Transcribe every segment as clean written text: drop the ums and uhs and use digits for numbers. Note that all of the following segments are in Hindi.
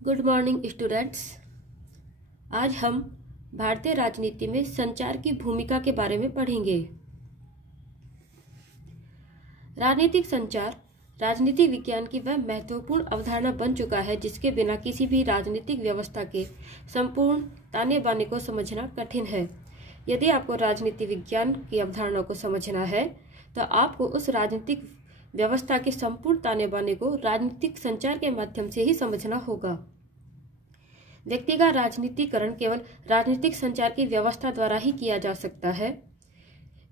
Good morning students. आज हम भारतीय राजनीति में संचार की भूमिका के बारे में पढ़ेंगे। राजनीतिक संचार राजनीति विज्ञान की वह महत्वपूर्ण अवधारणा बन चुका है जिसके बिना किसी भी राजनीतिक व्यवस्था के संपूर्ण ताने बाने को समझना कठिन है। यदि आपको राजनीति विज्ञान की अवधारणा को समझना है तो आपको उस राजनीतिक व्यवस्था के संपूर्ण ताने बाने को राजनीतिक संचार के माध्यम से ही समझना होगा। व्यक्ति का राजनीतिकरण केवल राजनीतिक संचार की व्यवस्था द्वारा ही किया जा सकता है।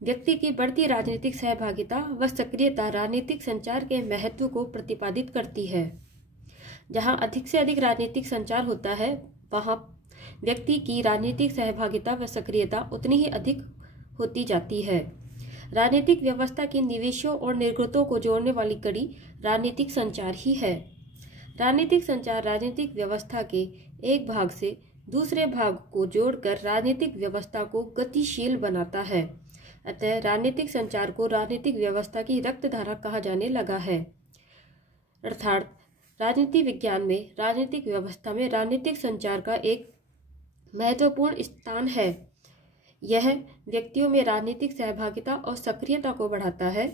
व्यक्ति की बढ़ती राजनीतिक सहभागिता व सक्रियता राजनीतिक संचार के महत्व को प्रतिपादित करती है। जहां अधिक से अधिक राजनीतिक संचार होता है वहां व्यक्ति की राजनीतिक सहभागिता व सक्रियता उतनी ही अधिक होती जाती है। राजनीतिक व्यवस्था के निवेशों और निर्गतों को जोड़ने वाली कड़ी राजनीतिक संचार ही है। राजनीतिक संचार राजनीतिक व्यवस्था के एक भाग से दूसरे भाग को जोड़कर राजनीतिक व्यवस्था को गतिशील बनाता है। अतः राजनीतिक संचार को राजनीतिक व्यवस्था की रक्तधारा कहा जाने लगा है। अर्थात राजनीति विज्ञान में राजनीतिक व्यवस्था में राजनीतिक संचार का एक महत्वपूर्ण स्थान है। यह व्यक्तियों में राजनीतिक सहभागिता और सक्रियता को बढ़ाता है।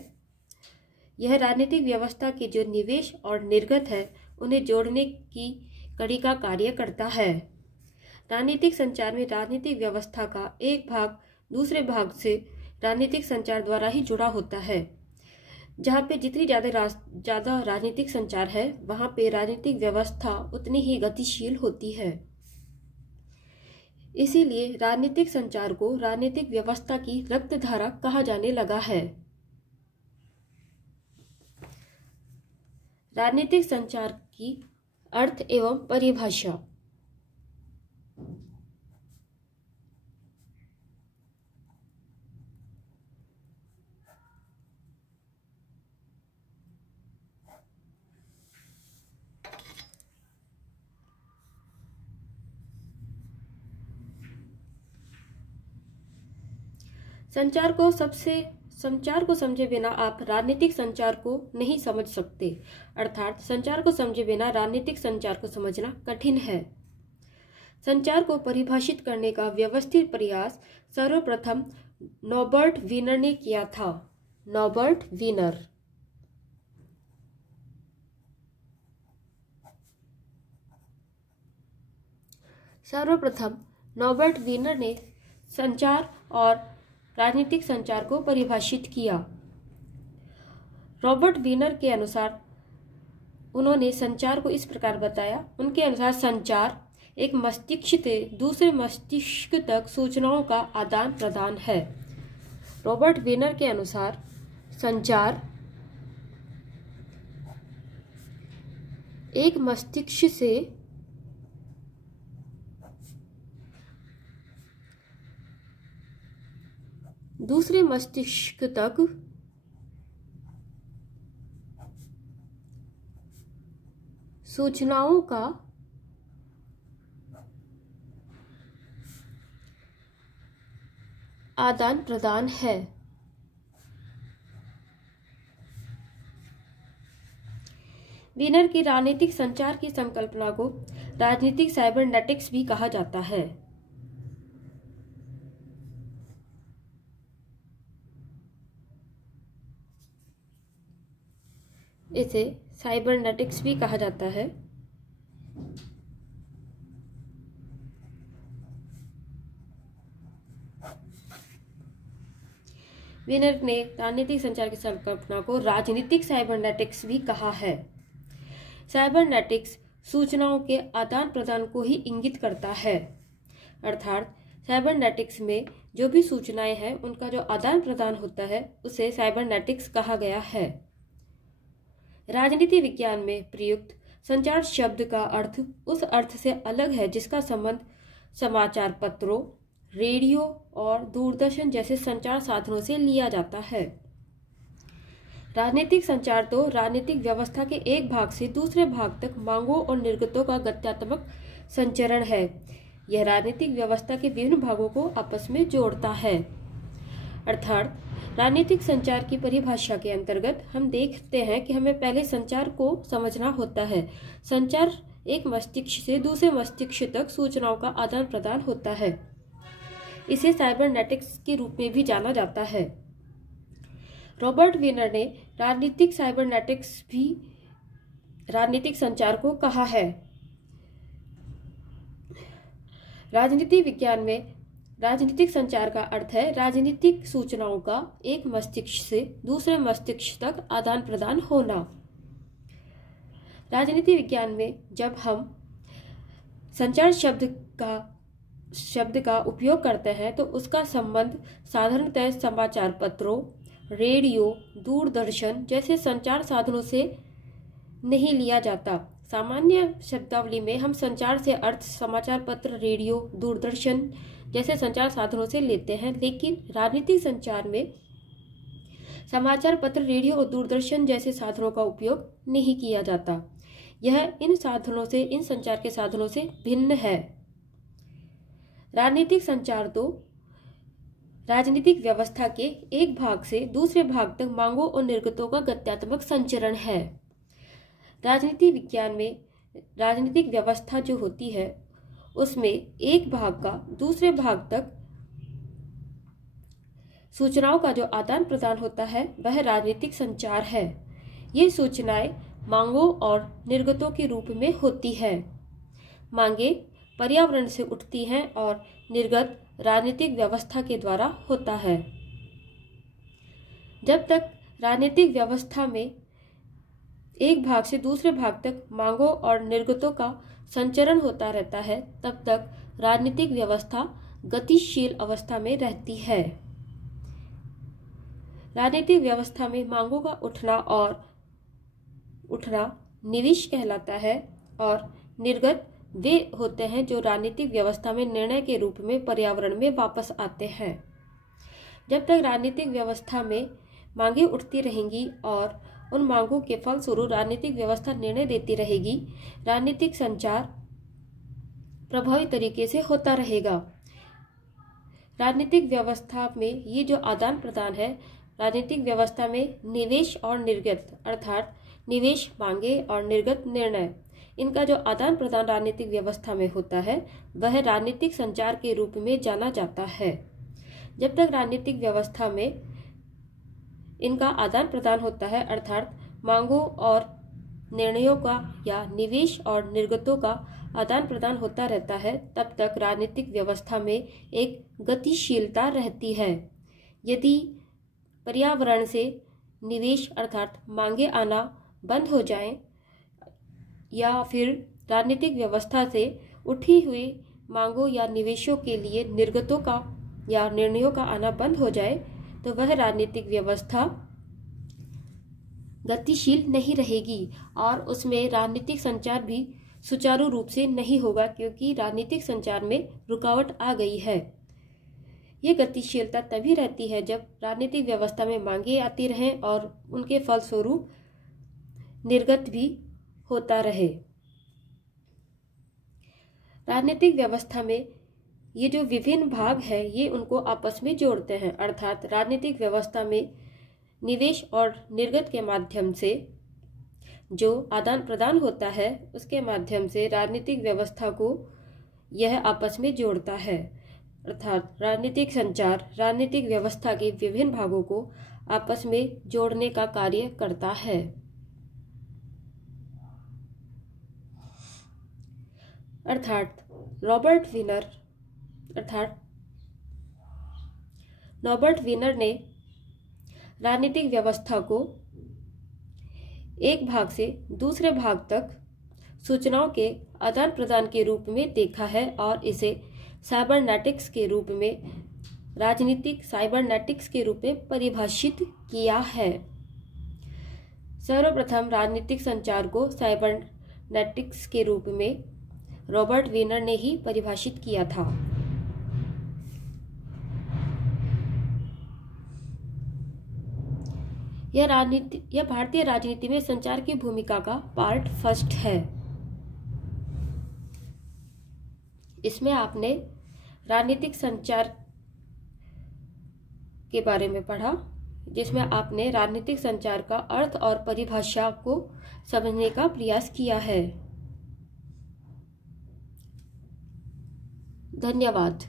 यह राजनीतिक व्यवस्था के जो निवेश और निर्गत है उन्हें जोड़ने की कड़ी का कार्य करता है। राजनीतिक संचार में राजनीतिक व्यवस्था का एक भाग दूसरे भाग से राजनीतिक संचार द्वारा ही जुड़ा होता है। जहाँ पे जितनी ज्यादा राजनीतिक संचार है वहाँ पे राजनीतिक व्यवस्था उतनी ही गतिशील होती है। इसीलिए राजनीतिक संचार को राजनीतिक व्यवस्था की रक्तधारा कहा जाने लगा है। राजनीतिक संचार की अर्थ एवं परिभाषा। संचार को समझे बिना आप राजनीतिक संचार को नहीं समझ सकते। अर्थात संचार को समझे बिना राजनीतिक संचार को समझना कठिन है। संचार को परिभाषित करने का व्यवस्थित प्रयास सर्वप्रथम नॉबर्ट वीनर ने किया था। नॉबर्ट वीनर ने संचार और राजनीतिक संचार को परिभाषित किया। रॉबर्ट वीनर के अनुसार उन्होंने संचार को इस प्रकार बताया। उनके अनुसार संचार एक मस्तिष्क से दूसरे मस्तिष्क तक सूचनाओं का आदान प्रदान है। रॉबर्ट वीनर के अनुसार संचार एक मस्तिष्क से दूसरे मस्तिष्क तक सूचनाओं का आदान प्रदान है। वीनर की राजनीतिक संचार की संकल्पना को राजनीतिक साइबरनेटिक्स भी कहा जाता है। इसे साइबरनेटिक्स भी कहा जाता है। वीनर ने राजनीतिक संचार की संकल्पना को राजनीतिक साइबरनेटिक्स भी कहा है। साइबरनेटिक्स सूचनाओं के आदान प्रदान को ही इंगित करता है। अर्थात साइबरनेटिक्स में जो भी सूचनाएं हैं उनका जो आदान प्रदान होता है उसे साइबरनेटिक्स कहा गया है। राजनीति विज्ञान में प्रयुक्त संचार शब्द का अर्थ उस अर्थ से अलग है जिसका संबंध समाचार पत्रों, रेडियो और दूरदर्शन जैसे संचार साधनों से लिया जाता है। राजनीतिक संचार तो राजनीतिक व्यवस्था के एक भाग से दूसरे भाग तक मांगों और निर्गतों का गत्यात्मक संचरण है। यह राजनीतिक व्यवस्था के विभिन्न भागों को आपस में जोड़ता है। अर्थात राजनीतिक संचार की परिभाषा के अंतर्गत हम देखते हैं कि हमें पहले संचार को समझना होता है। संचार एक मस्तिष्क से दूसरे मस्तिष्क तक सूचनाओं का आदान प्रदान होता है। इसे साइबरनेटिक्स के रूप में भी जाना जाता है। रॉबर्ट वीनर ने राजनीतिक साइबरनेटिक्स भी राजनीतिक संचार को कहा है। राजनीति विज्ञान में राजनीतिक संचार का अर्थ है राजनीतिक सूचनाओं का एक मस्तिष्क से दूसरे मस्तिष्क तक आदान प्रदान होना। राजनीति विज्ञान में जब हम संचार शब्द का उपयोग करते हैं तो उसका संबंध साधारणतः समाचार पत्रों, रेडियो, दूरदर्शन जैसे संचार साधनों से नहीं लिया जाता। सामान्य शब्दावली में हम संचार से अर्थ समाचार पत्र, रेडियो, दूरदर्शन जैसे संचार साधनों से लेते हैं, लेकिन राजनीतिक संचार में समाचार पत्र, रेडियो और दूरदर्शन जैसे साधनों का उपयोग नहीं किया जाता। यह इन संचार के साधनों से भिन्न है। राजनीतिक संचार तो राजनीतिक व्यवस्था के एक भाग से दूसरे भाग तक मांगों और निर्गतों का गत्यात्मक संचरण है। राजनीति विज्ञान में राजनीतिक व्यवस्था जो होती है उसमें एक भाग का दूसरे भाग तक सूचनाओं का जो आदान प्रदान होता है वह राजनीतिक संचार है। ये सूचनाएं मांगों और निर्गतों के रूप में होती है। मांगे पर्यावरण से उठती हैं और निर्गत राजनीतिक व्यवस्था के द्वारा होता है। जब तक राजनीतिक व्यवस्था में एक भाग से दूसरे भाग तक मांगों और निर्गतों का संचरण होता रहता है तब तक राजनीतिक व्यवस्था गतिशील अवस्था में रहती है। राजनीतिक व्यवस्था में मांगों का उठना निवेश कहलाता है और निर्गत वे होते हैं जो राजनीतिक व्यवस्था में निर्णय के रूप में पर्यावरण में वापस आते हैं। जब तक राजनीतिक व्यवस्था में मांगें उठती रहेंगी और उन मांगों के फलस्वरूप राजनीतिक व्यवस्था निर्णय देती रहेगी, राजनीतिक संचार प्रभावी तरीके से होता रहेगा। राजनीतिक व्यवस्था में ये जो आदान प्रदान है, राजनीतिक व्यवस्था में निवेश और निर्गत अर्थात निवेश मांगे और निर्गत निर्णय, इनका जो आदान प्रदान राजनीतिक व्यवस्था में होता है वह राजनीतिक संचार के रूप में जाना जाता है। जब तक राजनीतिक व्यवस्था में इनका आदान प्रदान होता है अर्थात मांगों और निर्णयों का या निवेश और निर्गतों का आदान प्रदान होता रहता है, तब तक राजनीतिक व्यवस्था में एक गतिशीलता रहती है। यदि पर्यावरण से निवेश अर्थात मांगे आना बंद हो जाए या फिर राजनीतिक व्यवस्था से उठी हुई मांगों या निवेशों के लिए निर्गतों का या निर्णयों का आना बंद हो जाए तो वह राजनीतिक व्यवस्था गतिशील नहीं रहेगी और उसमें राजनीतिक संचार भी सुचारू रूप से नहीं होगा, क्योंकि राजनीतिक संचार में रुकावट आ गई है। ये गतिशीलता तभी रहती है जब राजनीतिक व्यवस्था में मांगे आती रहें और उनके फलस्वरूप निर्गत भी होता रहे। राजनीतिक व्यवस्था में ये जो विभिन्न भाग है ये उनको आपस में जोड़ते हैं, अर्थात राजनीतिक व्यवस्था में निवेश और निर्गत के माध्यम से जो आदान प्रदान होता है उसके माध्यम से राजनीतिक व्यवस्था को यह आपस में जोड़ता है। अर्थात राजनीतिक संचार राजनीतिक व्यवस्था के विभिन्न भागों को आपस में जोड़ने का कार्य करता है। अर्थात रॉबर्ट वीनर ने राजनीतिक व्यवस्था को एक भाग से दूसरे भाग तक सूचनाओं के आदान प्रदान के रूप में देखा है और इसे साइबरनेटिक्स के रूप में राजनीतिक साइबरनेटिक्स के रूप में परिभाषित किया है। सर्वप्रथम राजनीतिक संचार को साइबरनेटिक्स के रूप में रॉबर्ट वीनर ने ही परिभाषित किया था। यह भारतीय राजनीति में संचार की भूमिका का पार्ट फर्स्ट है। इसमें आपने राजनीतिक संचार के बारे में पढ़ा, जिसमें आपने राजनीतिक संचार का अर्थ और परिभाषा को समझने का प्रयास किया है। धन्यवाद।